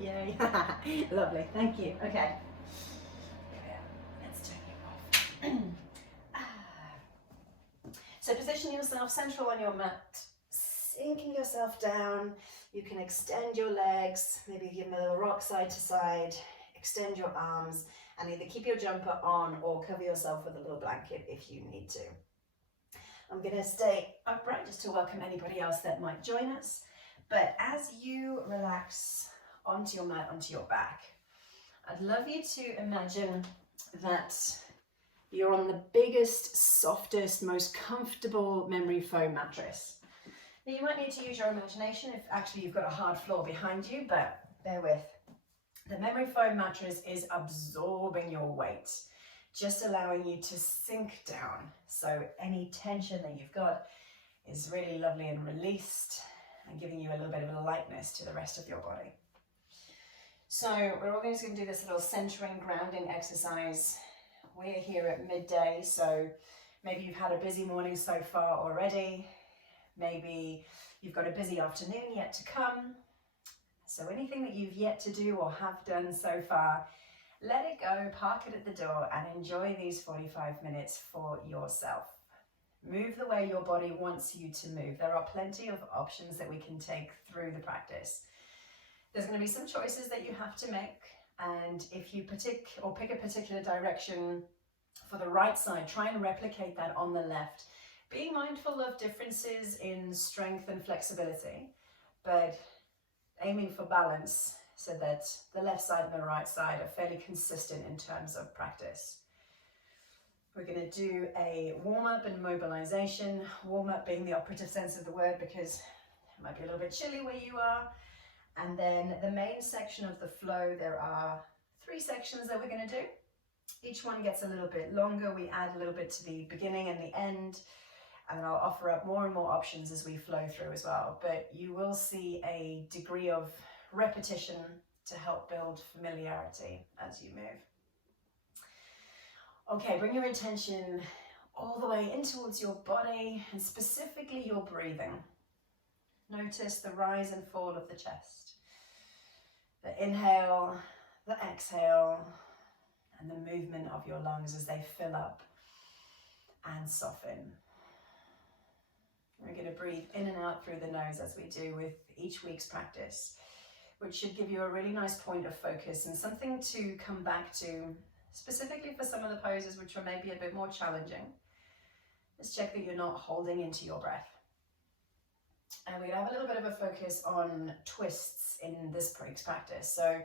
Yay. Lovely, thank you. Okay. Let's take it off. So position yourself central on your mat, sinking yourself down. You can extend your legs, maybe give them a little rock side to side, extend your arms, and either keep your jumper on or cover yourself with a little blanket if you need to. I'm going to stay upright just to welcome anybody else that might join us. But as you relax onto your mat, onto your back, I'd love you to imagine that you're on the biggest, softest, most comfortable memory foam mattress. Now you might need to use your imagination if actually you've got a hard floor behind you, but bear with. The memory foam mattress is absorbing your weight, just allowing you to sink down. So any tension that you've got is really lovely and released and giving you a little bit of a lightness to the rest of your body. So we're all going to do this little centering, grounding exercise. We're here at midday, so maybe you've had a busy morning so far already. Maybe you've got a busy afternoon yet to come. So anything that you've yet to do or have done so far, let it go, park it at the door, and enjoy these 45 minutes for yourself. Move the way your body wants you to move. There are plenty of options that we can take through the practice. There's going to be some choices that you have to make, and if you pick a particular direction for the right side, try and replicate that on the left. Being mindful of differences in strength and flexibility, but aiming for balance so that the left side and the right side are fairly consistent in terms of practice. We're going to do a warm-up and mobilization. Warm-up being the operative sense of the word because it might be a little bit chilly where you are. And then the main section of the flow, there are 3 sections that we're going to do. Each one gets a little bit longer. We add a little bit to the beginning and the end. And I'll offer up more and more options as we flow through as well. But you will see a degree of repetition to help build familiarity as you move. Okay, bring your attention all the way in towards your body and specifically your breathing. Notice the rise and fall of the chest. The inhale, the exhale, and the movement of your lungs as they fill up and soften. We're going to breathe in and out through the nose as we do with each week's practice, which should give you a really nice point of focus and something to come back to, specifically for some of the poses which are maybe a bit more challenging. Let's check that you're not holding into your breath. And we're going to have a little bit of a focus on twists in this week's practice. So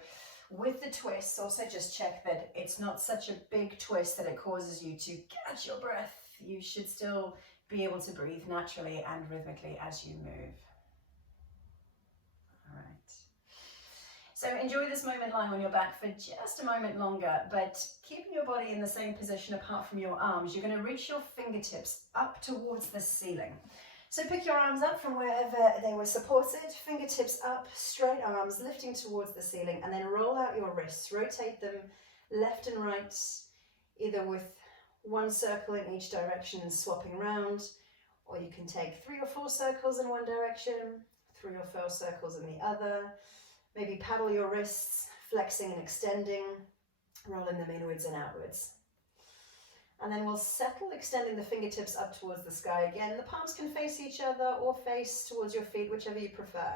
with the twists, also just check that it's not such a big twist that it causes you to catch your breath. You should still be able to breathe naturally and rhythmically as you move. All right. So enjoy this moment lying on your back for just a moment longer, but keeping your body in the same position apart from your arms. You're going to reach your fingertips up towards the ceiling. So pick your arms up from wherever they were supported, fingertips up, straight arms lifting towards the ceiling, and then roll out your wrists. Rotate them left and right, either with one circle in each direction swapping around, or you can take 3 or 4 circles in one direction, 3 or 4 circles in the other. Maybe paddle your wrists, flexing and extending, rolling them inwards and outwards. And then we'll settle, extending the fingertips up towards the sky again. The palms can face each other or face towards your feet, whichever you prefer.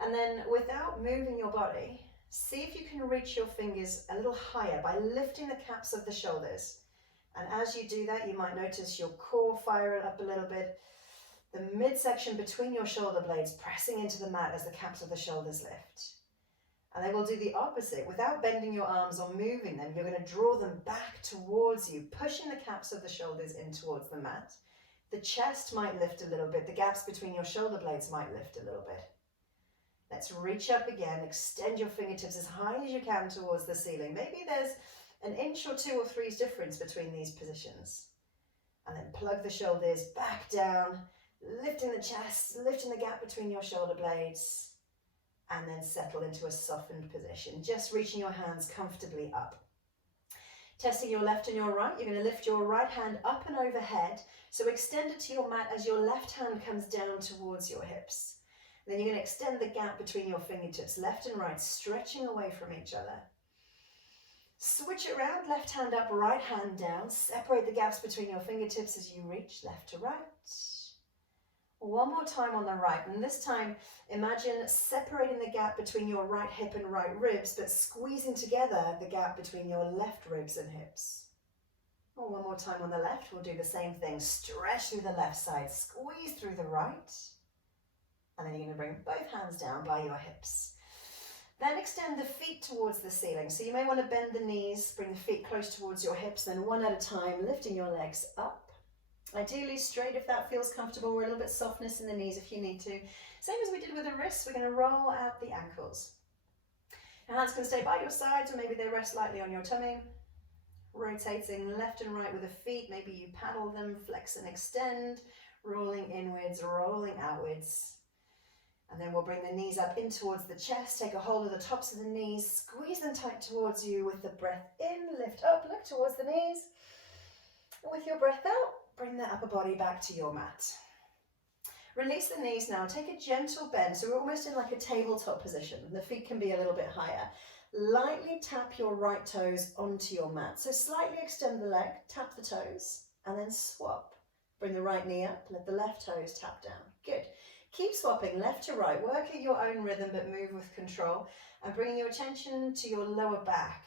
And then without moving your body, see if you can reach your fingers a little higher by lifting the caps of the shoulders. And as you do that, you might notice your core fire up a little bit, the midsection between your shoulder blades pressing into the mat as the caps of the shoulders lift. And then we'll do the opposite. Without bending your arms or moving them, you're going to draw them back towards you, pushing the caps of the shoulders in towards the mat. The chest might lift a little bit. The gaps between your shoulder blades might lift a little bit. Let's reach up again. Extend your fingertips as high as you can towards the ceiling. Maybe there's an inch or 2 or 3's difference between these positions. And then plug the shoulders back down, lifting the chest, lifting the gap between your shoulder blades. And then settle into a softened position, just reaching your hands comfortably up. Testing your left and your right, you're going to lift your right hand up and overhead, so extend it to your mat as your left hand comes down towards your hips. Then you're going to extend the gap between your fingertips, left and right, stretching away from each other. Switch it around, left hand up, right hand down. Separate the gaps between your fingertips as you reach left to right. One more time on the right, and this time imagine separating the gap between your right hip and right ribs, but squeezing together the gap between your left ribs and hips. One more time on the left, we'll do the same thing. Stretch through the left side, squeeze through the right, and then you're going to bring both hands down by your hips. Then extend the feet towards the ceiling. So you may want to bend the knees, bring the feet close towards your hips, then one at a time, lifting your legs up. Ideally straight if that feels comfortable, or a little bit softness in the knees if you need to. Same as we did with the wrists, we're going to roll out the ankles. Your hands can stay by your sides, or maybe they rest lightly on your tummy. Rotating left and right with the feet, maybe you paddle them, flex and extend, rolling inwards, rolling outwards. And then we'll bring the knees up in towards the chest, take a hold of the tops of the knees, squeeze them tight towards you with the breath in, lift up, look towards the knees. And with your breath out, bring the upper body back to your mat. Release the knees now, take a gentle bend, so we're almost in like a tabletop position. The feet can be a little bit higher. Lightly tap your right toes onto your mat. So slightly extend the leg, tap the toes, and then swap. Bring the right knee up, let the left toes tap down. Good. Keep swapping left to right, work at your own rhythm but move with control, and bringing your attention to your lower back.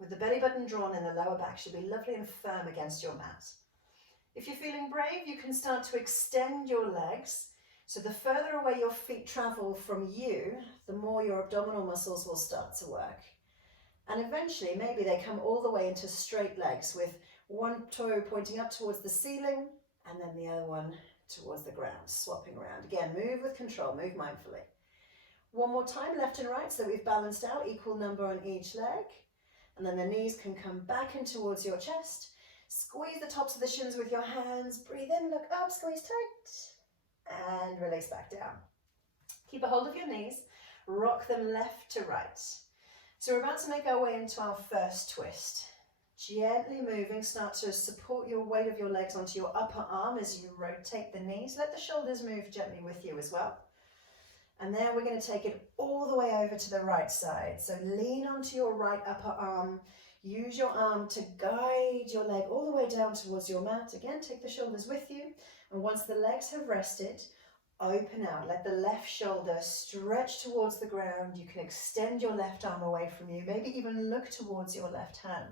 With the belly button drawn in, the lower back should be lovely and firm against your mat. If you're feeling brave, you can start to extend your legs. So the further away your feet travel from you, the more your abdominal muscles will start to work. And eventually, maybe they come all the way into straight legs with one toe pointing up towards the ceiling and then the other one towards the ground, swapping around. Again, move with control, move mindfully. One more time, left and right, so we've balanced out, equal number on each leg. And then the knees can come back in towards your chest. Squeeze the tops of the shins with your hands. Breathe in, look up, squeeze tight. And release back down. Keep a hold of your knees. Rock them left to right. So we're about to make our way into our first twist. Gently moving, start to support your weight of your legs onto your upper arm as you rotate the knees. Let the shoulders move gently with you as well. And then we're going to take it all the way over to the right side. So lean onto your right upper arm. Use your arm to guide your leg all the way down towards your mat. Again, take the shoulders with you. And once the legs have rested, open out. Let the left shoulder stretch towards the ground. You can extend your left arm away from you. Maybe even look towards your left hand.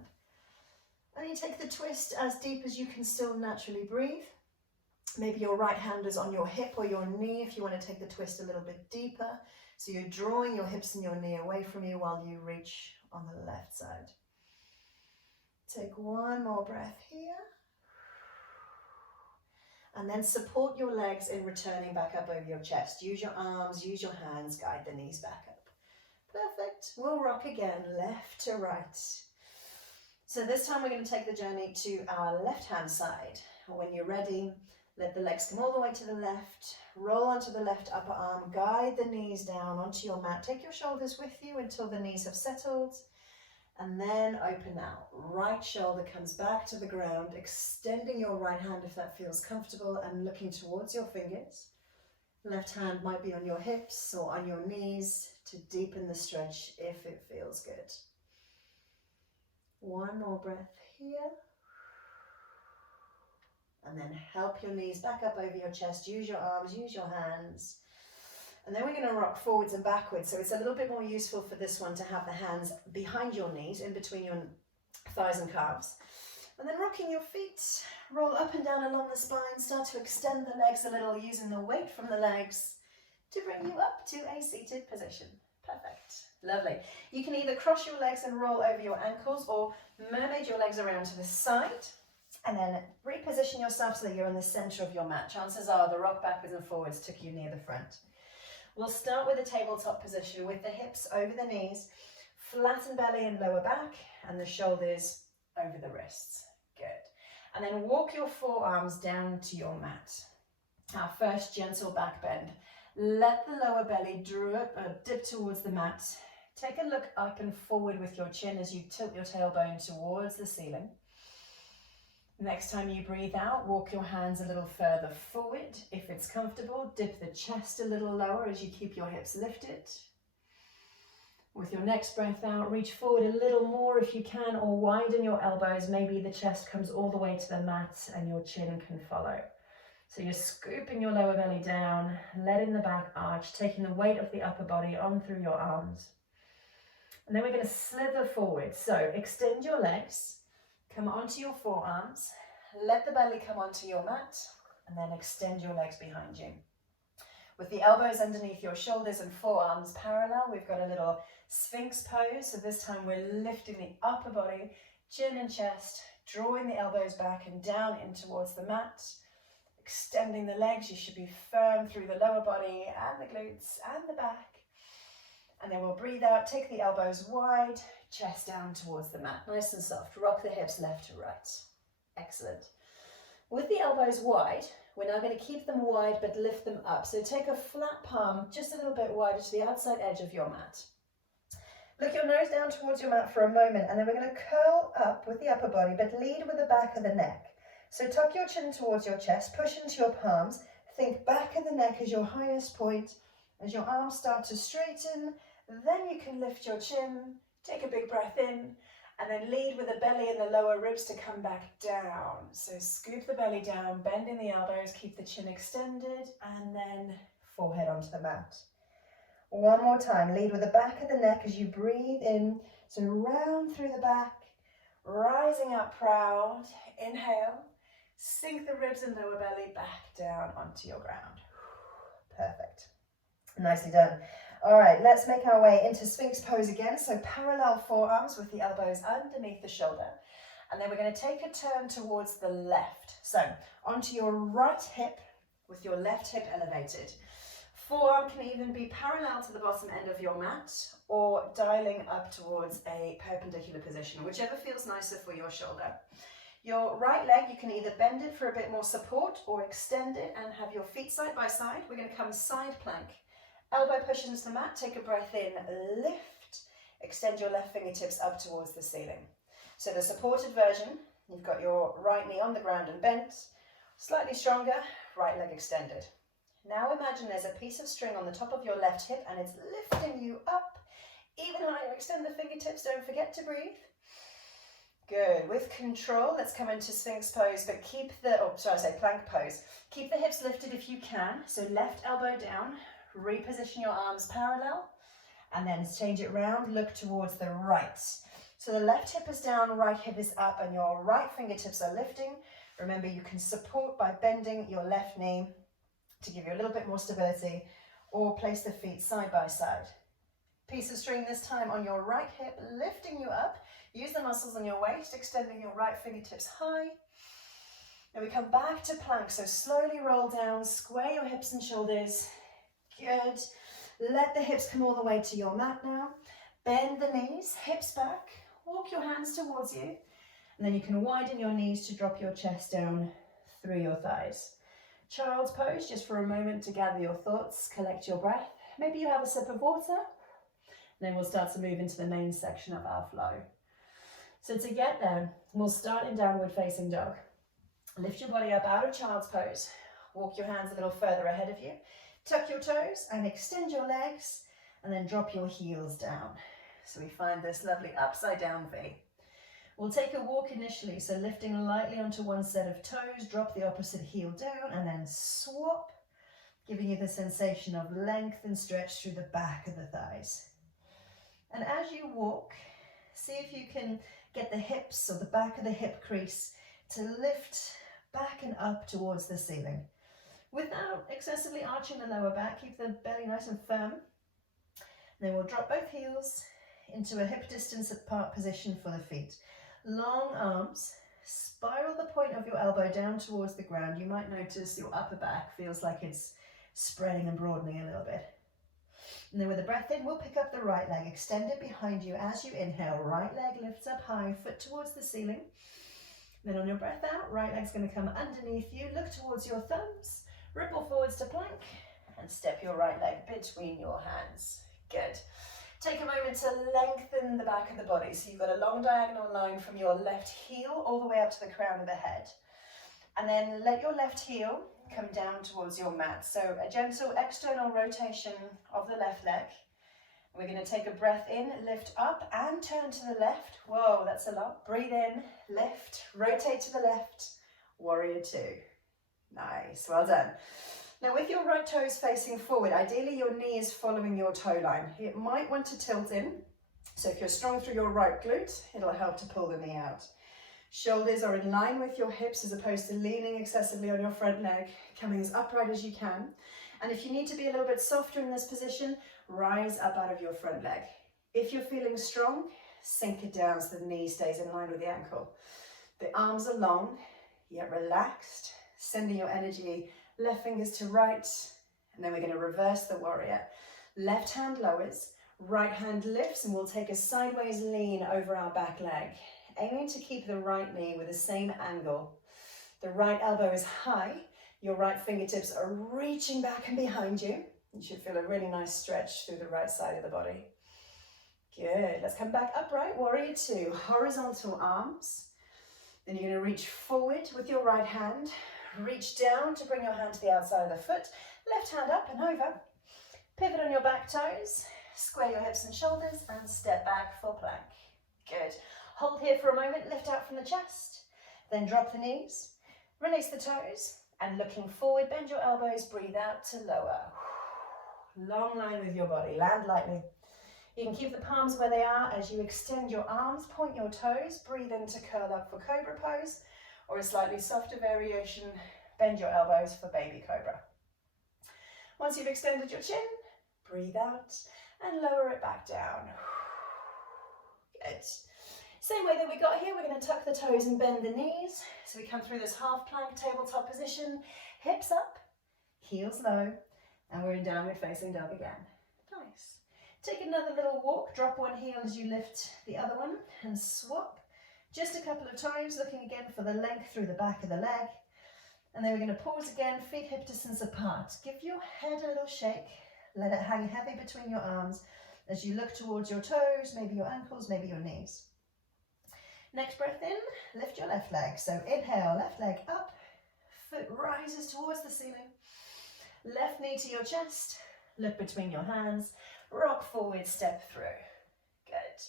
And you take the twist as deep as you can still naturally breathe. Maybe your right hand is on your hip or your knee if you want to take the twist a little bit deeper. So you're drawing your hips and your knee away from you while you reach on the left side. Take one more breath here. And then support your legs in returning back up over your chest. Use your arms, use your hands, guide the knees back up. Perfect. We'll rock again, left to right. So this time we're going to take the journey to our left-hand side. When you're ready, let the legs come all the way to the left. Roll onto the left upper arm. Guide the knees down onto your mat. Take your shoulders with you until the knees have settled. And then open out. Right shoulder comes back to the ground, extending your right hand if that feels comfortable and looking towards your fingers. Left hand might be on your hips or on your knees to deepen the stretch if it feels good. One more breath here. And then help your knees back up over your chest. Use your arms, use your hands. And then we're going to rock forwards and backwards. So it's a little bit more useful for this one to have the hands behind your knees, in between your thighs and calves. And then rocking your feet, roll up and down along the spine. Start to extend the legs a little, using the weight from the legs to bring you up to a seated position. Perfect. Lovely. You can either cross your legs and roll over your ankles or mermaid your legs around to the side and then reposition yourself so that you're in the center of your mat. Chances are the rock backwards and forwards took you near the front. We'll start with a tabletop position with the hips over the knees, flatten belly and lower back, and the shoulders over the wrists. Good. And then walk your forearms down to your mat. Our first gentle back bend. Let the lower belly dip towards the mat. Take a look up and forward with your chin as you tilt your tailbone towards the ceiling. Next time you breathe out, walk your hands a little further forward. If it's comfortable, dip the chest a little lower as you keep your hips lifted. With your next breath out, reach forward a little more if you can, or widen your elbows. Maybe the chest comes all the way to the mat and your chin can follow. So you're scooping your lower belly down, letting the back arch, taking the weight of the upper body on through your arms. And then we're going to slither forward. So extend your legs, come onto your forearms, let the belly come onto your mat, and then extend your legs behind you. With the elbows underneath your shoulders and forearms parallel, we've got a little Sphinx pose. So this time we're lifting the upper body, chin and chest, drawing the elbows back and down in towards the mat. Extending the legs, you should be firm through the lower body and the glutes and the back. And then we'll breathe out, take the elbows wide, chest down towards the mat. Nice and soft. Rock the hips left to right. Excellent. With the elbows wide, we're now going to keep them wide but lift them up. So take a flat palm just a little bit wider to the outside edge of your mat. Look your nose down towards your mat for a moment, and then we're going to curl up with the upper body but lead with the back of the neck. So tuck your chin towards your chest, push into your palms, think back of the neck as your highest point. As your arms start to straighten, then you can lift your chin, take a big breath in, and then lead with the belly and the lower ribs to come back down. So scoop the belly down, bend in the elbows, keep the chin extended, and then forehead onto the mat. One more time, lead with the back of the neck as you breathe in. So round through the back, rising up proud, inhale, sink the ribs and lower belly back down onto your ground. Perfect. Nicely done. All right, let's make our way into Sphinx pose again. So parallel forearms with the elbows underneath the shoulder. And then we're going to take a turn towards the left. So onto your right hip with your left hip elevated. Forearm can even be parallel to the bottom end of your mat or dialing up towards a perpendicular position, whichever feels nicer for your shoulder. Your right leg, you can either bend it for a bit more support or extend it and have your feet side by side. We're going to come side plank. Elbow push into the mat, take a breath in, lift, extend your left fingertips up towards the ceiling. So the supported version, you've got your right knee on the ground and bent, slightly stronger, right leg extended. Now imagine there's a piece of string on the top of your left hip and it's lifting you up, even higher. Extend the fingertips, don't forget to breathe. Good, with control, let's come into Sphinx pose, but keep the, plank pose. Keep the hips lifted if you can, so left elbow down, reposition your arms parallel, and then change it round, look towards the right. So the left hip is down, right hip is up, and your right fingertips are lifting. Remember, you can support by bending your left knee to give you a little bit more stability, or place the feet side by side. Piece of string this time on your right hip, lifting you up. Use the muscles on your waist, extending your right fingertips high. Then we come back to plank, so slowly roll down, square your hips and shoulders. Good. Let the hips come all the way to your mat now. Bend the knees, hips back. Walk your hands towards you. And then you can widen your knees to drop your chest down through your thighs. Child's pose, just for a moment to gather your thoughts, collect your breath. Maybe you have a sip of water. Then we'll start to move into the main section of our flow. So to get there, we'll start in downward facing dog. Lift your body up out of child's pose. Walk your hands a little further ahead of you. Tuck your toes and extend your legs, and then drop your heels down. So we find this lovely upside down V. We'll take a walk initially, so lifting lightly onto one set of toes, drop the opposite heel down, and then swap, giving you the sensation of length and stretch through the back of the thighs. And as you walk, see if you can get the hips or the back of the hip crease to lift back and up towards the ceiling. Without excessively arching the lower back, keep the belly nice and firm. Then we'll drop both heels into a hip distance apart position for the feet. Long arms, spiral the point of your elbow down towards the ground. You might notice your upper back feels like it's spreading and broadening a little bit. And then with a breath in, we'll pick up the right leg, extend it behind you as you inhale. Right leg lifts up high, foot towards the ceiling. Then on your breath out, right leg's going to come underneath you. Look towards your thumbs, ripple forwards to plank, and step your right leg between your hands. Good. Take a moment to lengthen the back of the body. So you've got a long diagonal line from your left heel all the way up to the crown of the head. And then let your left heel come down towards your mat. So a gentle external rotation of the left leg. We're going to take a breath in, lift up and turn to the left. Whoa, that's a lot. Breathe in, lift, rotate to the left, warrior two. Nice, well done. Now with your right toes facing forward, ideally your knee is following your toe line. It might want to tilt in. So if you're strong through your right glute, it'll help to pull the knee out. Shoulders are in line with your hips as opposed to leaning excessively on your front leg, coming as upright as you can. And if you need to be a little bit softer in this position, rise up out of your front leg. If you're feeling strong, sink it down so the knee stays in line with the ankle. The arms are long, yet relaxed, sending your energy left fingers to right, and then we're going to reverse the warrior. Left hand lowers, right hand lifts, and we'll take a sideways lean over our back leg, aiming to keep the right knee with the same angle. The right elbow is high, your right fingertips are reaching back and behind you. You should feel a really nice stretch through the right side of the body. Good, let's come back upright, warrior two, horizontal arms. Then you're going to reach forward with your right hand, reach down to bring your hand to the outside of the foot, left hand up and over. Pivot on your back toes, square your hips and shoulders and step back for plank. Good. Hold here for a moment, lift out from the chest, then drop the knees, release the toes, and looking forward, bend your elbows, breathe out to lower. Long line with your body, land lightly. You can keep the palms where they are as you extend your arms, point your toes, breathe in to curl up for cobra pose, or a slightly softer variation, bend your elbows for baby cobra. Once you've extended your chin, breathe out and lower it back down. Good. Same way that we got here, we're going to tuck the toes and bend the knees. So we come through this half plank tabletop position, hips up, heels low, and we're in downward facing dog again. Nice. Take another little walk, drop one heel as you lift the other one and swap. Just a couple of times, looking again for the length through the back of the leg. And then we're going to pause again, feet hip distance apart. Give your head a little shake, let it hang heavy between your arms as you look towards your toes, maybe your ankles, maybe your knees. Next breath in, lift your left leg. So inhale, left leg up, foot rises towards the ceiling. Left knee to your chest, look between your hands, rock forward, step through. Good,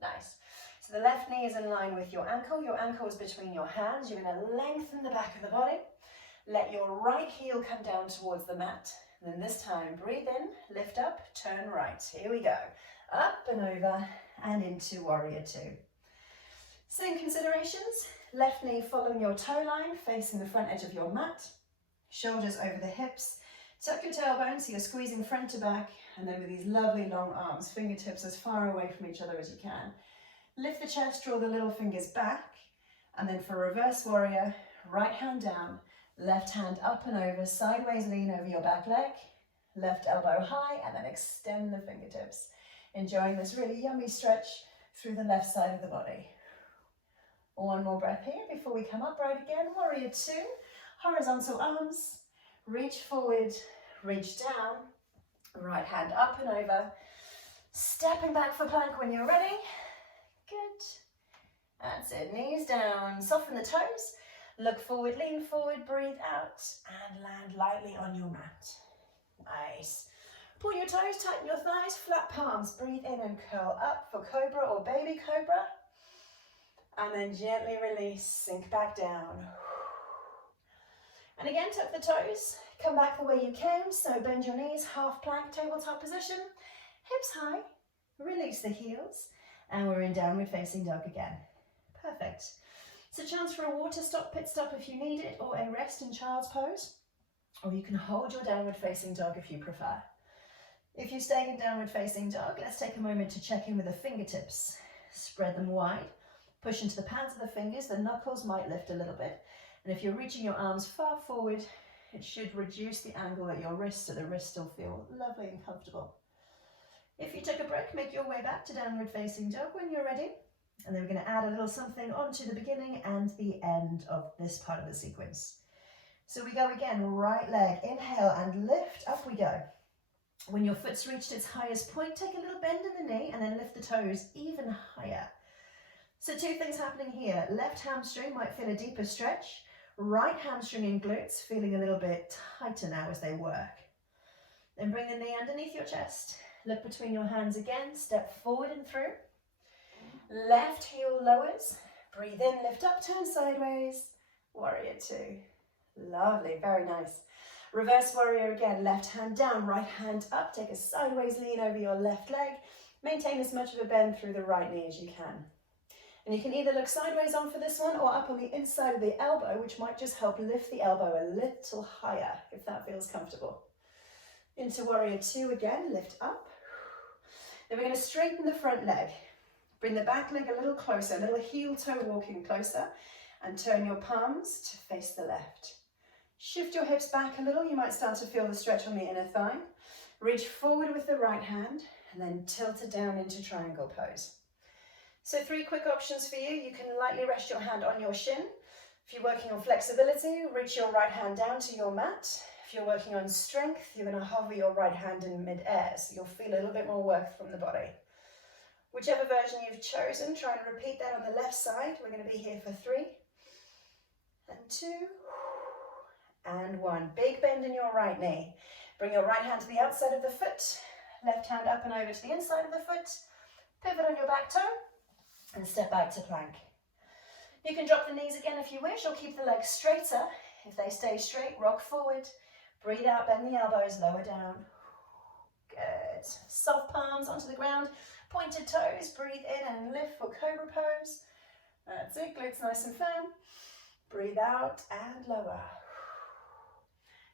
nice. So the left knee is in line with your ankle is between your hands. You're going to lengthen the back of the body. Let your right heel come down towards the mat. And then this time, breathe in, lift up, turn right. Here we go. Up and over and into warrior two. Same considerations, left knee following your toe line, facing the front edge of your mat, shoulders over the hips, tuck your tailbone so you're squeezing front to back, and then with these lovely long arms, fingertips as far away from each other as you can. Lift the chest, draw the little fingers back, and then for reverse warrior, right hand down, left hand up and over, sideways lean over your back leg, left elbow high, and then extend the fingertips. Enjoying this really yummy stretch through the left side of the body. One more breath here before we come upright again. Warrior two, horizontal arms, reach forward, reach down, right hand up and over, stepping back for plank when you're ready. Good. That's it, knees down, soften the toes, look forward, lean forward, breathe out, and land lightly on your mat. Nice. Point your toes, tighten your thighs, flat palms, breathe in and curl up for cobra or baby cobra. And then gently release, sink back down. And again, tuck the toes, come back the way you came. So bend your knees, half plank, tabletop position, hips high, release the heels, and we're in downward facing dog again. Perfect. It's a chance for a water stop, pit stop if you need it, or a rest in child's pose, or you can hold your downward facing dog if you prefer. If you're staying in downward facing dog, let's take a moment to check in with the fingertips. Spread them wide. Push into the pads of the fingers, the knuckles might lift a little bit. And if you're reaching your arms far forward, it should reduce the angle at your wrist so the wrists still feel lovely and comfortable. If you took a break, make your way back to downward facing dog when you're ready. And then we're going to add a little something onto the beginning and the end of this part of the sequence. So we go again, right leg, inhale and lift, up we go. When your foot's reached its highest point, take a little bend in the knee and then lift the toes even higher. So two things happening here. Left hamstring might feel a deeper stretch. Right hamstring and glutes feeling a little bit tighter now as they work. Then bring the knee underneath your chest. Look between your hands again. Step forward and through. Left heel lowers. Breathe in, lift up, turn sideways. Warrior two. Lovely, very nice. Reverse warrior again. Left hand down, right hand up. Take a sideways lean over your left leg. Maintain as much of a bend through the right knee as you can. And you can either look sideways on for this one or up on the inside of the elbow, which might just help lift the elbow a little higher if that feels comfortable. Into warrior two again, lift up. Then we're going to straighten the front leg. Bring the back leg a little closer, a little heel toe walking closer, and turn your palms to face the left. Shift your hips back a little. You might start to feel the stretch on the inner thigh. Reach forward with the right hand and then tilt it down into triangle pose. So three quick options for you. You can lightly rest your hand on your shin. If you're working on flexibility, reach your right hand down to your mat. If you're working on strength, you're going to hover your right hand in mid-air, so you'll feel a little bit more work from the body. Whichever version you've chosen, try and repeat that on the left side. We're going to be here for 3 and 2 and 1. Big bend in your right knee. Bring your right hand to the outside of the foot, left hand up and over to the inside of the foot. Pivot on your back toe and step back to plank. You can drop the knees again if you wish, or keep the legs straighter. If they stay straight, rock forward. Breathe out, bend the elbows, lower down. Good. Soft palms onto the ground, pointed toes. Breathe in and lift for cobra pose. That's it, glutes nice and firm. Breathe out and lower.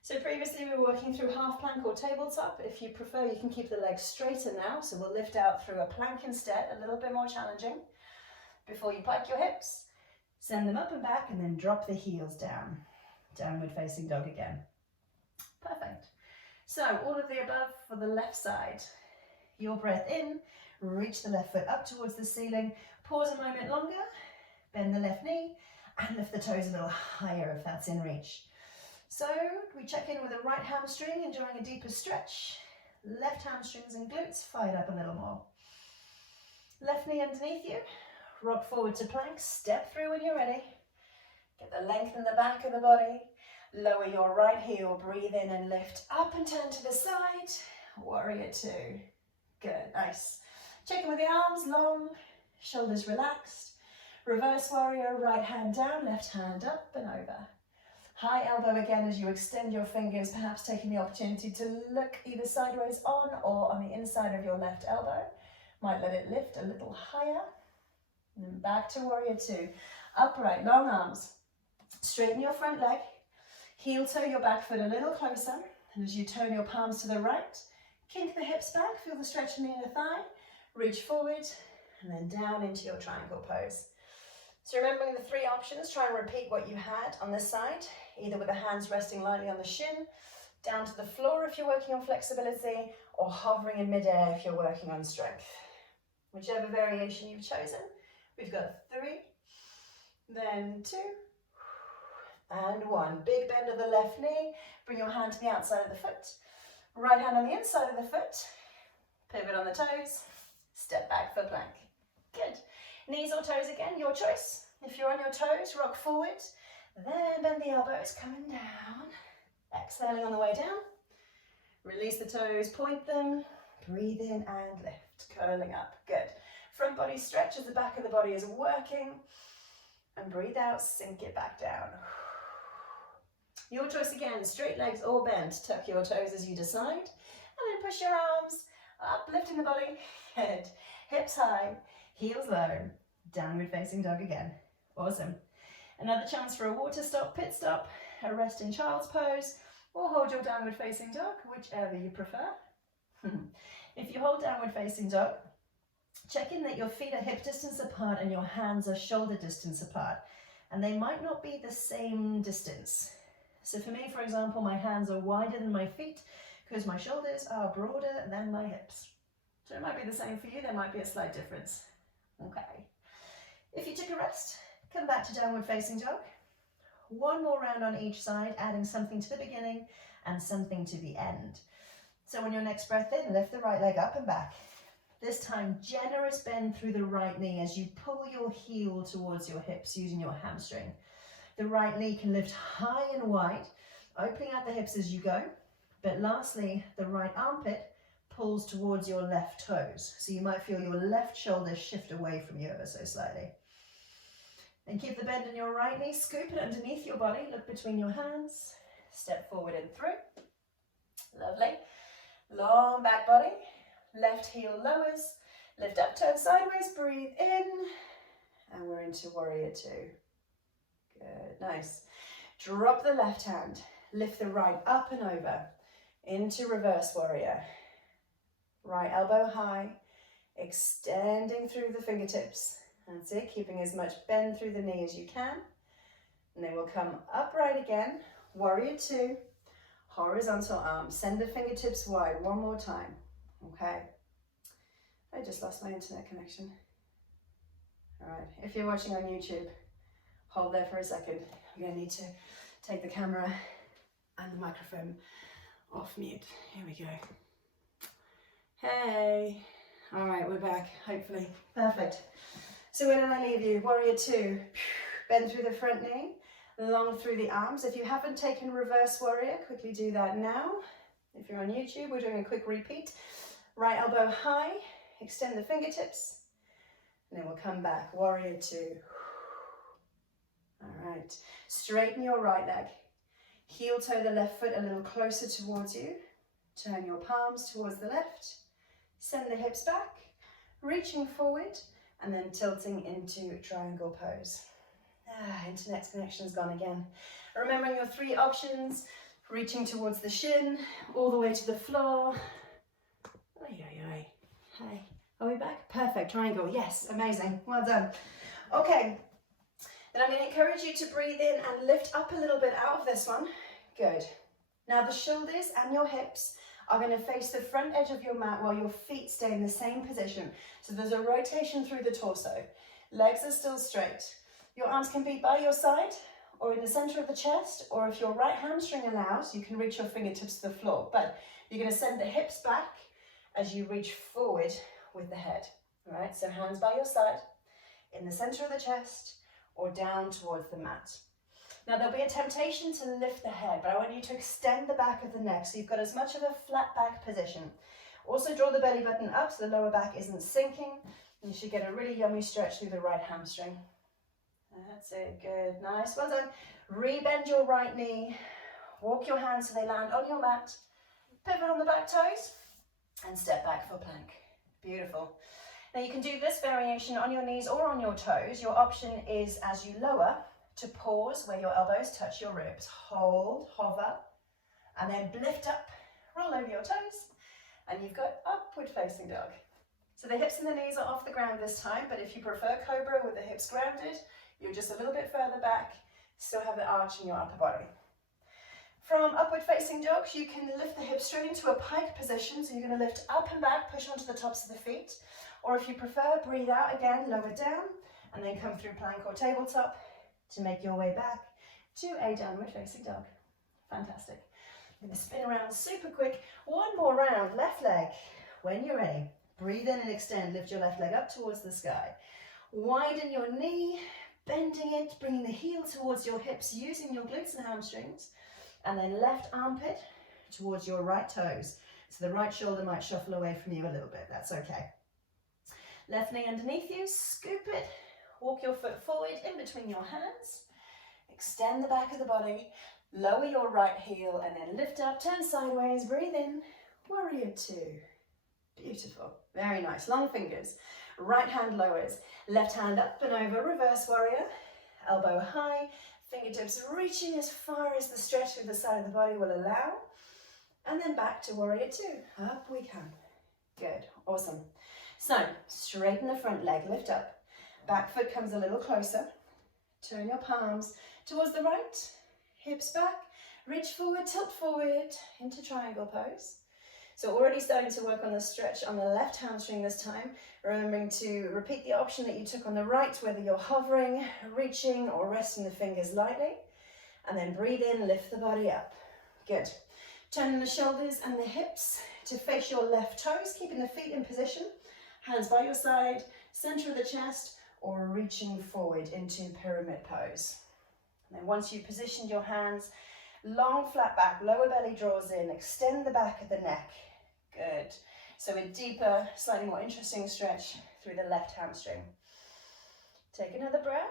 So previously we were working through half plank or tabletop. If you prefer, you can keep the legs straighter now. So we'll lift out through a plank instead, a little bit more challenging. Before you pike your hips, send them up and back and then drop the heels down. Downward facing dog again. Perfect. So all of the above for the left side. Your breath in, reach the left foot up towards the ceiling. Pause a moment longer, bend the left knee and lift the toes a little higher if that's in reach. So we check in with the right hamstring, enjoying a deeper stretch. Left hamstrings and glutes fired up a little more. Left knee underneath you. Rock forward to plank, step through when you're ready. Get the length in the back of the body. Lower your right heel, breathe in and lift up and turn to the side. Warrior two. Good, nice. Check in with the arms long, shoulders relaxed. Reverse warrior, right hand down, left hand up and over. High elbow again as you extend your fingers, perhaps taking the opportunity to look either sideways on or on the inside of your left elbow. Might let it lift a little higher. And then back to warrior two. Upright, long arms. Straighten your front leg. Heel toe your back foot a little closer. And as you turn your palms to the right, kink the hips back. Feel the stretch in the inner thigh. Reach forward and then down into your triangle pose. So remembering the three options, try and repeat what you had on this side, either with the hands resting lightly on the shin, down to the floor if you're working on flexibility, or hovering in midair if you're working on strength. Whichever variation you've chosen. We've got 3, then 2, and 1. Big bend of the left knee. Bring your hand to the outside of the foot. Right hand on the inside of the foot. Pivot on the toes. Step back for plank. Good. Knees or toes again, your choice. If you're on your toes, rock forward. Then bend the elbows, coming down. Exhaling on the way down. Release the toes, point them. Breathe in and lift. Curling up. Good. Front body stretch as the back of the body is working. And breathe out, sink it back down. Your choice again, straight legs or bent. Tuck your toes as you decide. And then push your arms up, lifting the body. Head, hips high, heels low. Downward facing dog again. Awesome. Another chance for a water stop, pit stop, a rest in child's pose, or hold your downward facing dog, whichever you prefer. If you hold downward facing dog, check in that your feet are hip distance apart and your hands are shoulder distance apart, and they might not be the same distance. So for me, for example, my hands are wider than my feet because my shoulders are broader than my hips. So it might be the same for you, there might be a slight difference. Okay. If you took a rest, come back to downward facing dog. One more round on each side, adding something to the beginning and something to the end. So on your next breath in, lift the right leg up and back. This time, generous bend through the right knee as you pull your heel towards your hips using your hamstring. The right knee can lift high and wide, opening out the hips as you go. But lastly, the right armpit pulls towards your left toes. So you might feel your left shoulder shift away from you ever so slightly. And keep the bend in your right knee, scoop it underneath your body, look between your hands, step forward and through. Lovely. Long back body, left heel lowers, lift up, turn sideways, breathe in, and we're into warrior two. Good, nice. Drop the left hand, lift the right up and over, into reverse warrior. Right elbow high, extending through the fingertips. That's it, keeping as much bend through the knee as you can. And then we'll come upright again, warrior two, horizontal arms. Send the fingertips wide one more time, okay? I just lost my internet connection. All right, if you're watching on YouTube, hold there for a second. I'm gonna need to take the camera and the microphone off mute. Here we go. Hey. All right, we're back, hopefully. Perfect. So where did I leave you? Warrior two. Bend through the front knee, long through the arms. If you haven't taken reverse warrior, quickly do that now. If you're on YouTube, we're doing a quick repeat. Right elbow high, extend the fingertips, and then we'll come back. Warrior two. All right, straighten your right leg. Heel toe the left foot a little closer towards you. Turn your palms towards the left. Send the hips back, reaching forward, and then tilting into triangle pose. Internet connection's gone again. Remembering your three options, reaching towards the shin, all the way to the floor. Hey, are we back? Perfect, triangle, yes, amazing, well done. Okay, then I'm going to encourage you to breathe in and lift up a little bit out of this one. Good. Now the shoulders and your hips are going to face the front edge of your mat while your feet stay in the same position. So there's a rotation through the torso. Legs are still straight. Your arms can be by your side or in the center of the chest, or if your right hamstring allows, you can reach your fingertips to the floor. But you're going to send the hips back as you reach forward with the head. All right, so hands by your side, in the center of the chest, or down towards the mat. Now there'll be a temptation to lift the head, but I want you to extend the back of the neck so you've got as much of a flat back position. Also draw the belly button up so the lower back isn't sinking. You should get a really yummy stretch through the right hamstring. That's it, good, nice, well done. Rebend your right knee, walk your hands so they land on your mat, pivot on the back toes, and step back for plank. Beautiful. Now you can do this variation on your knees or on your toes. Your option is, as you lower, to pause where your elbows touch your ribs. Hold, hover, and then lift up, roll over your toes, and you've got upward facing dog. So the hips and the knees are off the ground this time, but if you prefer cobra with the hips grounded, you're just a little bit further back, still have the arch in your upper body. From upward facing dog, you can lift the hips straight into a pike position, so you're going to lift up and back, push onto the tops of the feet, or if you prefer, breathe out again, lower down, and then come through plank or tabletop to make your way back to a downward facing dog. Fantastic. I'm going to spin around super quick. One more round, left leg. When you're ready, breathe in and extend. Lift your left leg up towards the sky. Widen your knee, bending it, bringing the heel towards your hips, using your glutes and hamstrings. And then left armpit towards your right toes. So the right shoulder might shuffle away from you a little bit. That's okay. Left knee underneath you, scoop it. Walk your foot forward in between your hands. Extend the back of the body. Lower your right heel and then lift up, turn sideways, breathe in. Warrior two. Beautiful. Very nice. Long fingers. Right hand lowers. Left hand up and over. Reverse warrior. Elbow high. Fingertips reaching as far as the stretch of the side of the body will allow. And then back to warrior two. Up we come. Good. Awesome. So straighten the front leg. Lift up. Back foot comes a little closer. Turn your palms towards the right. Hips back. Reach forward, tilt forward into triangle pose. So already starting to work on the stretch on the left hamstring this time. Remembering to repeat the option that you took on the right, whether you're hovering, reaching, or resting the fingers lightly. And then breathe in, lift the body up. Good. Turning the shoulders and the hips to face your left toes, keeping the feet in position, hands by your side, center of the chest, or reaching forward into pyramid pose. And then once you've positioned your hands, long flat back, lower belly draws in, extend the back of the neck. Good. So a deeper, slightly more interesting stretch through the left hamstring. Take another breath.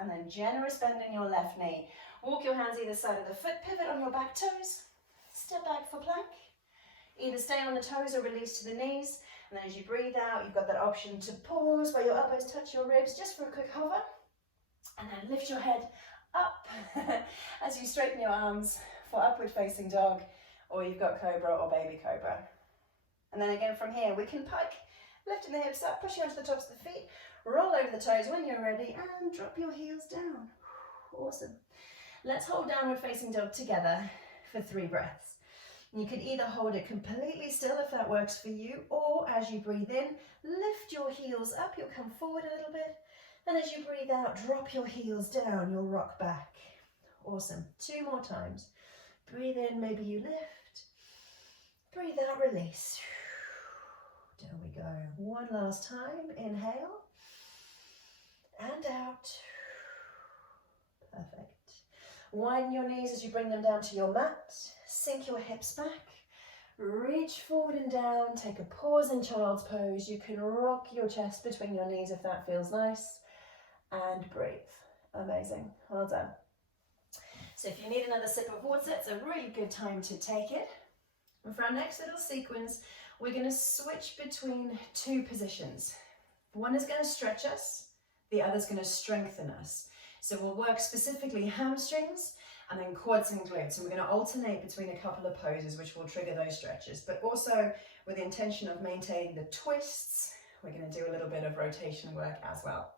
And then generous bend in your left knee. Walk your hands either side of the foot, pivot on your back toes. Step back for plank. Either stay on the toes or release to the knees. And then as you breathe out, you've got that option to pause where your elbows touch your ribs just for a quick hover. And then lift your head up as you straighten your arms for upward facing dog, or you've got cobra or baby cobra. And then again from here, we can pike, lifting the hips up, pushing onto the tops of the feet, roll over the toes when you're ready, and drop your heels down. Awesome. Let's hold downward facing dog together for 3 breaths. You can either hold it completely still if that works for you, or as you breathe in, lift your heels up, you'll come forward a little bit, and as you breathe out, drop your heels down, you'll rock back. Awesome. 2 more times. Breathe in, maybe you lift. Breathe out, release. There we go. One last time. Inhale. And out. Perfect. Widen your knees as you bring them down to your mat. Sink your hips back. Reach forward and down. Take a pause in child's pose. You can rock your chest between your knees if that feels nice. And breathe. Amazing. Well done. So if you need another sip of water, it's a really good time to take it. And for our next little sequence, we're going to switch between 2 positions. One is going to stretch us, the other is going to strengthen us. So we'll work specifically hamstrings and then quads and glutes, and we're going to alternate between a couple of poses which will trigger those stretches, but also with the intention of maintaining the twists, we're going to do a little bit of rotation work as well.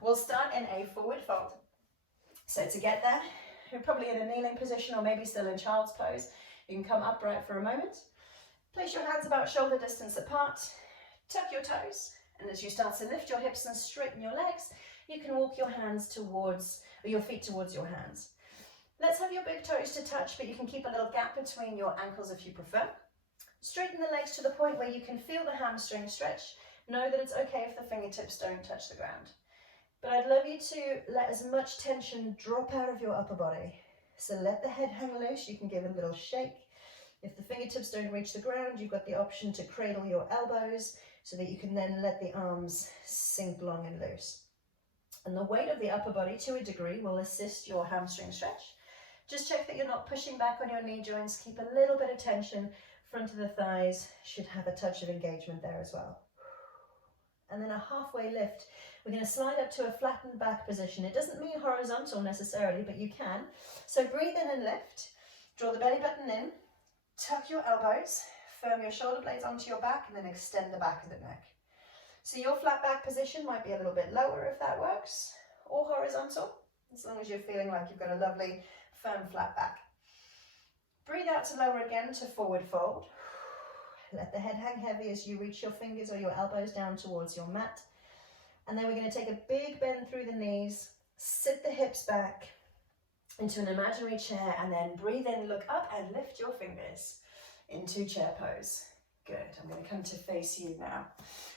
We'll start in a forward fold. So to get there, you're probably in a kneeling position or maybe still in child's pose. You can come upright for a moment. Place your hands about shoulder distance apart. Tuck your toes. And as you start to lift your hips and straighten your legs, you can walk your hands towards, or your feet towards your hands. Let's have your big toes to touch, but you can keep a little gap between your ankles if you prefer. Straighten the legs to the point where you can feel the hamstring stretch. Know that it's okay if the fingertips don't touch the ground. But I'd love you to let as much tension drop out of your upper body. So let the head hang loose, you can give a little shake. If the fingertips don't reach the ground, you've got the option to cradle your elbows so that you can then let the arms sink long and loose. And the weight of the upper body, to a degree, will assist your hamstring stretch. Just check that you're not pushing back on your knee joints. Keep a little bit of tension. Front of the thighs should have a touch of engagement there as well. And then a halfway lift. We're going to slide up to a flattened back position. It doesn't mean horizontal necessarily, but you can. So breathe in and lift. Draw the belly button in. Tuck your elbows. Firm your shoulder blades onto your back and then extend the back of the neck. So your flat back position might be a little bit lower if that works, or horizontal, as long as you're feeling like you've got a lovely firm flat back. Breathe out to lower again to forward fold. Let the head hang heavy as you reach your fingers or your elbows down towards your mat. And then we're going to take a big bend through the knees, sit the hips back into an imaginary chair, and then breathe in, look up and lift your fingers into chair pose. Good, I'm going to come to face you now.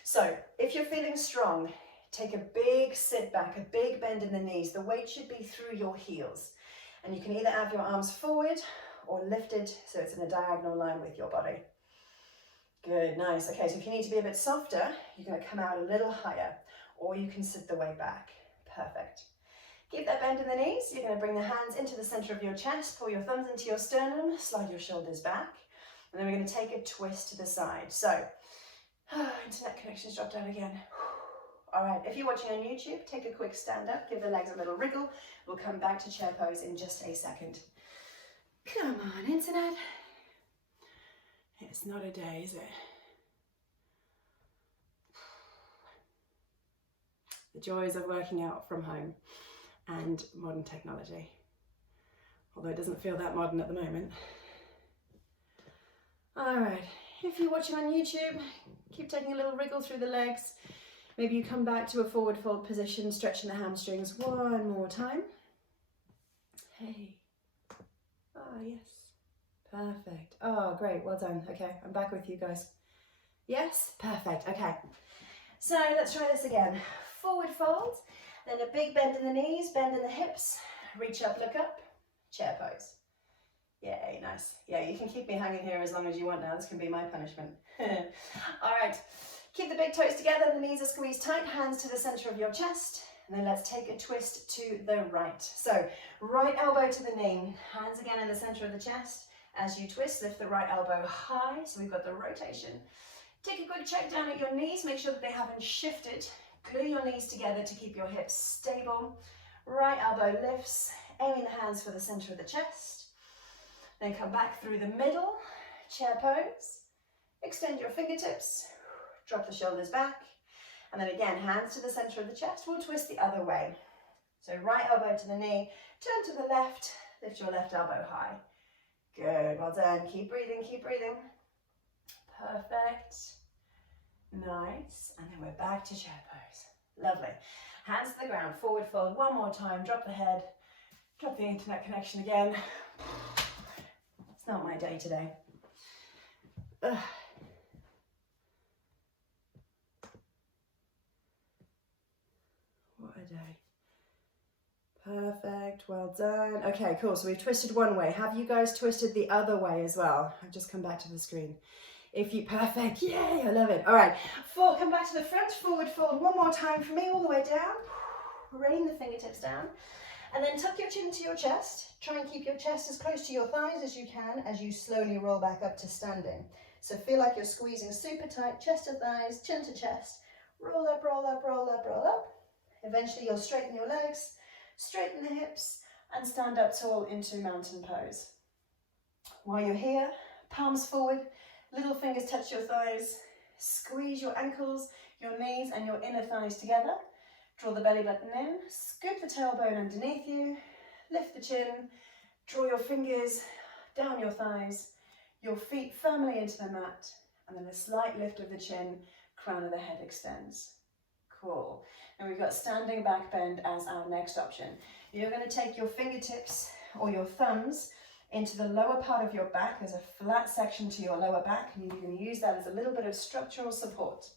So if you're feeling strong, take a big sit back, a big bend in the knees. The weight should be through your heels. And you can either have your arms forward or lifted so it's in a diagonal line with your body. Good, nice. Okay, so if you need to be a bit softer, you're going to come out a little higher, or you can sit the way back. Perfect. Keep that bend in the knees. You're going to bring the hands into the center of your chest, pull your thumbs into your sternum, slide your shoulders back, and then we're going to take a twist to the side. So, internet connections dropped out again. All right, if you're watching on YouTube, take a quick stand up, give the legs a little wriggle. We'll come back to chair pose in just a second. Come on, internet. It's not a day, is it? The joys of working out from home and modern technology. Although it doesn't feel that modern at the moment. All right, if you're watching on YouTube, keep taking a little wriggle through the legs. Maybe you come back to a forward fold position, stretching the hamstrings one more time. Hey. Ah, yes. Perfect. Oh, great. Well done. Okay, I'm back with you guys. Yes? Perfect. Okay. So let's try this again. Forward fold, then a big bend in the knees, bend in the hips, reach up, look up, chair pose. Yay, nice. Yeah, you can keep me hanging here as long as you want now. This can be my punishment. All right. Keep the big toes together, the knees are squeezed tight, hands to the center of your chest. And then let's take a twist to the right. So right elbow to the knee, hands again in the center of the chest. As you twist, lift the right elbow high. So we've got the rotation. Take a quick check down at your knees. Make sure that they haven't shifted. Glue your knees together to keep your hips stable. Right elbow lifts, aiming the hands for the center of the chest. Then come back through the middle, chair pose. Extend your fingertips, drop the shoulders back. And then again, hands to the center of the chest. We'll twist the other way. So right elbow to the knee, turn to the left, lift your left elbow high. Good, well done. Keep breathing, keep breathing. Perfect. Nice. And then we're back to chair pose. Lovely. Hands to the ground, forward fold. One more time, drop the head, drop the internet connection again. It's not my day today. Ugh. What a day. Perfect, well done. Okay, cool, so we've twisted one way. Have you guys twisted the other way as well? I've just come back to the screen. If you, perfect, yay, I love it. All right, come back to the front, forward fold one more time for me, all the way down. Rain the fingertips down. And then tuck your chin to your chest. Try and keep your chest as close to your thighs as you can as you slowly roll back up to standing. So feel like you're squeezing super tight, chest to thighs, chin to chest. Roll up, roll up, roll up, roll up. Eventually you'll straighten your legs, straighten the hips, and stand up tall into mountain pose. While you're here, palms forward, little fingers touch your thighs, squeeze your ankles, your knees, and your inner thighs together. Draw the belly button in, scoop the tailbone underneath you, lift the chin, draw your fingers down your thighs, your feet firmly into the mat, and then a slight lift of the chin, crown of the head extends. Cool. And we've got standing back bend as our next option. You're going to take your fingertips or your thumbs into the lower part of your back. There's a flat section to your lower back, and you can use that as a little bit of structural support.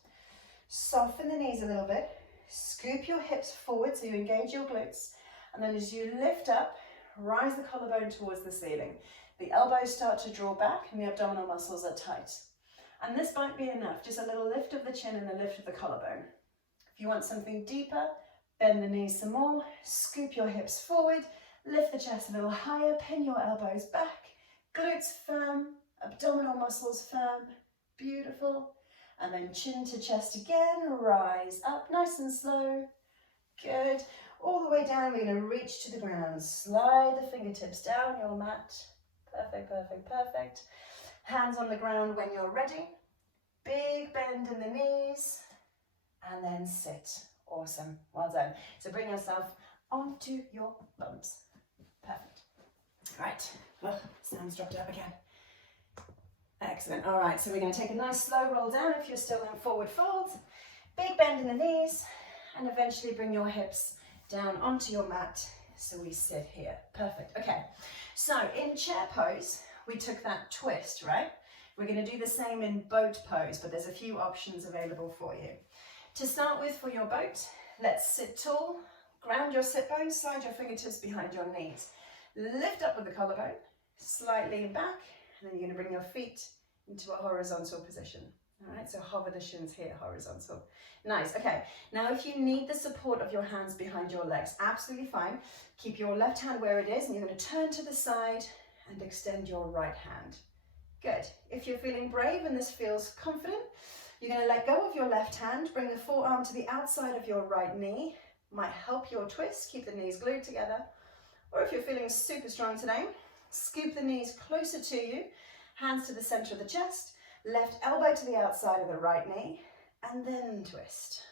Soften the knees a little bit. Scoop your hips forward so you engage your glutes. And then as you lift up, rise the collarbone towards the ceiling. The elbows start to draw back and the abdominal muscles are tight. And this might be enough, just a little lift of the chin and a lift of the collarbone. If you want something deeper, bend the knees some more, scoop your hips forward, lift the chest a little higher, pin your elbows back, glutes firm, abdominal muscles firm, beautiful. And then chin to chest again, rise up nice and slow, good. All the way down, we're going to reach to the ground, slide the fingertips down your mat, perfect, perfect, perfect. Hands on the ground when you're ready, big bend in the knees, and then sit. Awesome, well done. So bring yourself onto your bums. Perfect. Right, sounds dropped up again. Excellent, all right, so we're going to take a nice slow roll down if you're still in forward fold. Big bend in the knees, and eventually bring your hips down onto your mat so we sit here. Perfect, okay. So in chair pose, we took that twist, right? We're going to do the same in boat pose, but there's a few options available for you. To start with, for your boat, let's sit tall, ground your sit bones, slide your fingertips behind your knees. Lift up with the collarbone, slightly lean back, and then you're going to bring your feet into a horizontal position. All right, so hover the shins here, horizontal. Nice, okay. Now if you need the support of your hands behind your legs, absolutely fine. Keep your left hand where it is, and you're going to turn to the side and extend your right hand. Good. If you're feeling brave and this feels confident, you're going to let go of your left hand, bring the forearm to the outside of your right knee. Might help your twist, keep the knees glued together. Or if you're feeling super strong today, scoop the knees closer to you, hands to the center of the chest, left elbow to the outside of the right knee, and then twist.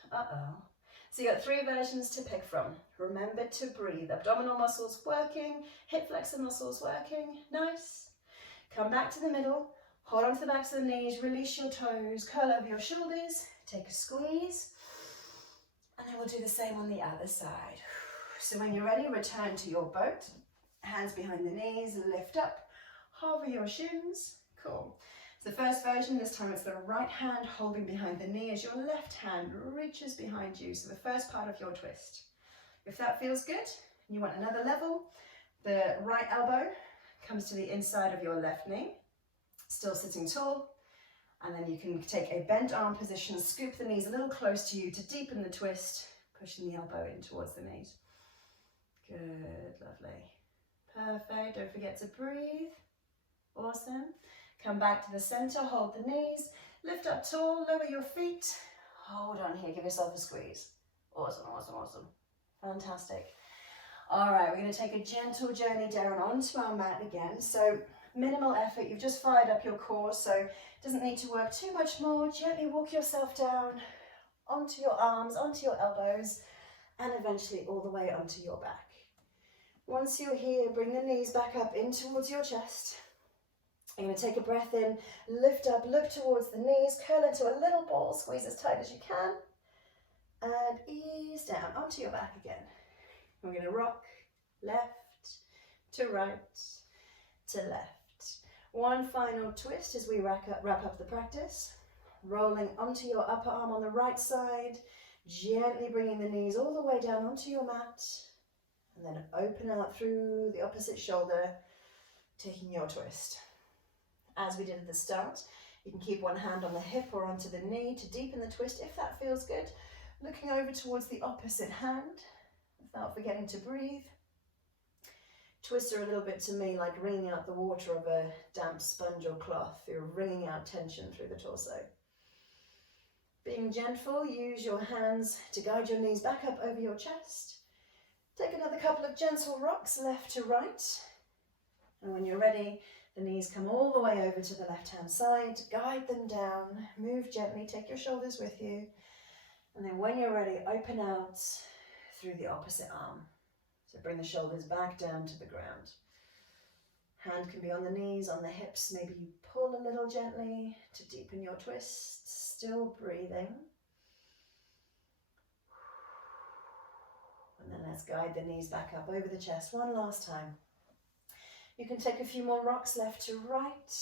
So you got 3 versions to pick from. Remember to breathe. Abdominal muscles working, hip flexor muscles working. Nice. Come back to the middle, hold on to the backs of the knees, release your toes, curl over your shoulders, take a squeeze, and then we'll do the same on the other side. So when you're ready, return to your boat, hands behind the knees, lift up, hover your shins. Cool. So the first version, this time it's the right hand holding behind the knee as your left hand reaches behind you. So the first part of your twist. If that feels good, and you want another level, the right elbow comes to the inside of your left knee, still sitting tall. And then you can take a bent arm position, scoop the knees a little close to you to deepen the twist, pushing the elbow in towards the knees. Good, lovely. Perfect, don't forget to breathe. Awesome. Come back to the center, hold the knees, lift up tall, lower your feet. Hold on here, give yourself a squeeze. Awesome, awesome, awesome. Fantastic. All right, we're going to take a gentle journey down onto our mat again. So minimal effort, you've just fired up your core, so it doesn't need to work too much more. Gently walk yourself down onto your arms, onto your elbows, and eventually all the way onto your back. Once you're here, bring the knees back up in towards your chest. You're going to take a breath in, lift up, look towards the knees, curl into a little ball, squeeze as tight as you can, and ease down onto your back again. We're going to rock left to right to left. One final twist as we wrap up the practice. Rolling onto your upper arm on the right side, gently bringing the knees all the way down onto your mat, and then open out through the opposite shoulder, taking your twist. As we did at the start, you can keep one hand on the hip or onto the knee to deepen the twist if that feels good. Looking over towards the opposite hand without forgetting to breathe. Twists are a little bit to me like wringing out the water of a damp sponge or cloth. You're wringing out tension through the torso. Being gentle, use your hands to guide your knees back up over your chest. Take another couple of gentle rocks left to right. And when you're ready, the knees come all the way over to the left-hand side. Guide them down, move gently, take your shoulders with you. And then when you're ready, open out through the opposite arm. So bring the shoulders back down to the ground. Hand can be on the knees, on the hips. Maybe you pull a little gently to deepen your twist. Still breathing. And then let's guide the knees back up over the chest one last time. You can take a few more rocks left to right,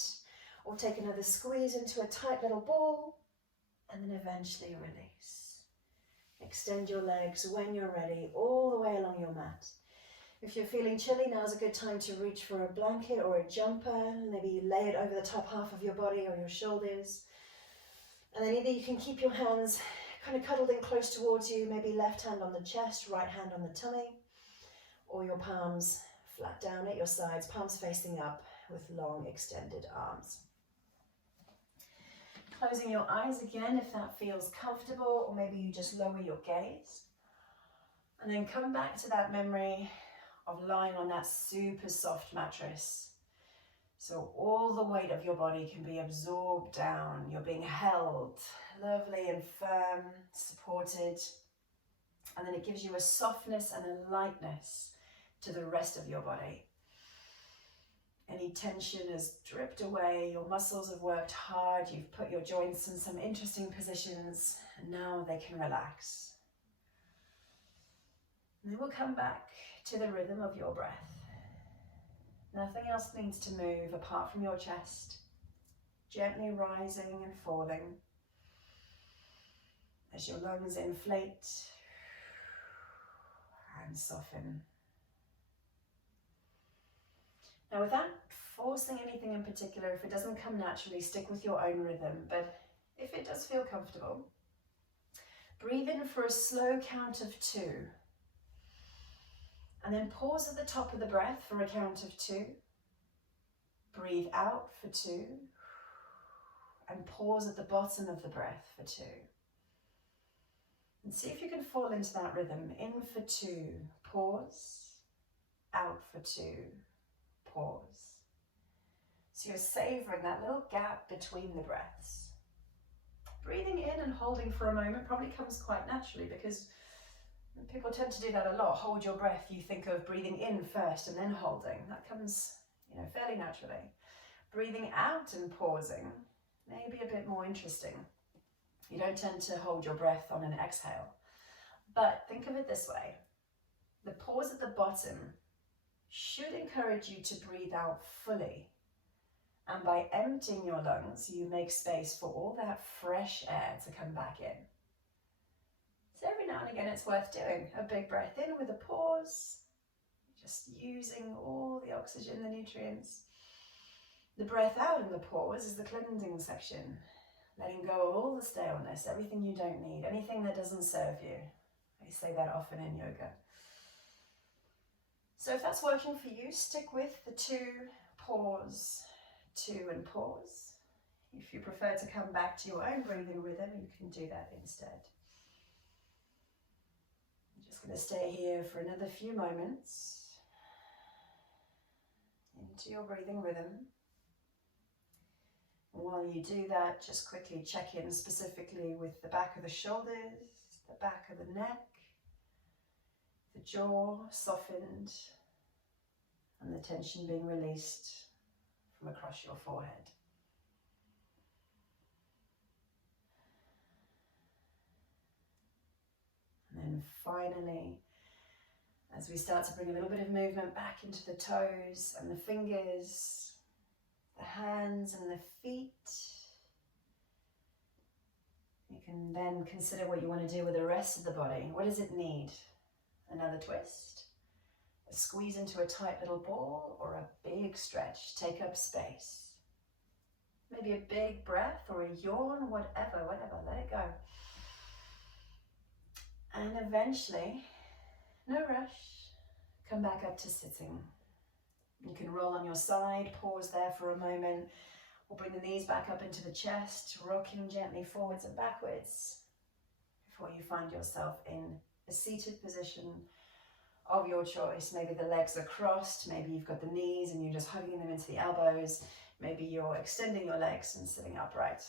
or take another squeeze into a tight little ball, and then eventually release. Extend your legs when you're ready, all the way along your mat. If you're feeling chilly, now's a good time to reach for a blanket or a jumper. Maybe you lay it over the top half of your body or your shoulders. And then either you can keep your hands kind of cuddled in close towards you, maybe left hand on the chest, right hand on the tummy, or your palms flat down at your sides, palms facing up with long extended arms. Closing your eyes again if that feels comfortable, or maybe you just lower your gaze. And then come back to that memory of lying on that super soft mattress. So all the weight of your body can be absorbed down. You're being held lovely and firm, supported. And then it gives you a softness and a lightness to the rest of your body. Any tension has dripped away, your muscles have worked hard, you've put your joints in some interesting positions, and now they can relax. And then we'll come back to the rhythm of your breath. Nothing else needs to move apart from your chest, gently rising and falling as your lungs inflate and soften. Now, without forcing anything in particular, if it doesn't come naturally, stick with your own rhythm. But if it does feel comfortable, breathe in for a slow count of 2. And then pause at the top of the breath for a count of 2. Breathe out for 2. And pause at the bottom of the breath for 2. And see if you can fall into that rhythm. In for 2, pause. Out for 2. Pause. So you're savoring that little gap between the breaths. Breathing in and holding for a moment probably comes quite naturally, because people tend to do that a lot. Hold your breath. You think of breathing in first and then holding. That comes, fairly naturally. Breathing out and pausing may be a bit more interesting. You don't tend to hold your breath on an exhale. But think of it this way. The pause at the bottom should encourage you to breathe out fully. And by emptying your lungs, you make space for all that fresh air to come back in. So every now and again, it's worth doing a big breath in with a pause, just using all the oxygen, the nutrients. The breath out in the pause is the cleansing section, letting go of all the staleness, everything you don't need, anything that doesn't serve you. I say that often in yoga. So if that's working for you, stick with the 2, pause, 2 and pause. If you prefer to come back to your own breathing rhythm, you can do that instead. I'm just going to stay here for another few moments into your breathing rhythm. And while you do that, just quickly check in specifically with the back of the shoulders, the back of the neck, the jaw softened, and the tension being released from across your forehead. And then finally, as we start to bring a little bit of movement back into the toes and the fingers, the hands and the feet, you can then consider what you want to do with the rest of the body. What does it need? Another twist? A squeeze into a tight little ball, or a big stretch? Take up space. Maybe a big breath or a yawn, whatever, let it go. And eventually, no rush, come back up to sitting. You can roll on your side, pause there for a moment, or bring the knees back up into the chest, rocking gently forwards and backwards before you find yourself in a seated position of your choice. Maybe the legs are crossed, maybe you've got the knees and you're just hugging them into the elbows, maybe you're extending your legs and sitting upright.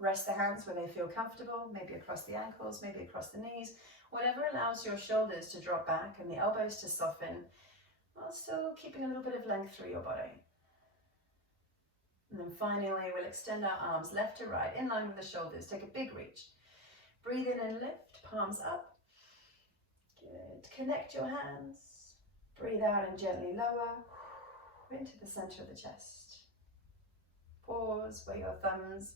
Rest the hands where they feel comfortable, maybe across the ankles, maybe across the knees, whatever allows your shoulders to drop back and the elbows to soften, while still keeping a little bit of length through your body. And then finally, we'll extend our arms left to right, in line with the shoulders. Take a big reach. Breathe in and lift, palms up. Good. Connect your hands. Breathe out and gently lower into the center of the chest. Pause where your thumbs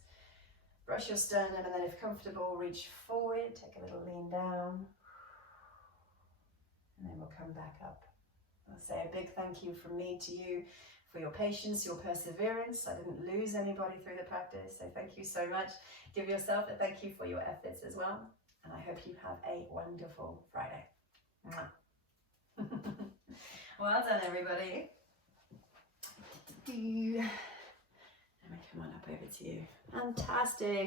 brush your sternum, and then if comfortable, reach forward. Take a little lean down. And then we'll come back up. I'll say a big thank you from me to you for your patience, your perseverance. I didn't lose anybody through the practice, so thank you so much. Give yourself a thank you for your efforts as well. And I hope you have a wonderful Friday. Well done, everybody. Let me come on up over to you. Fantastic.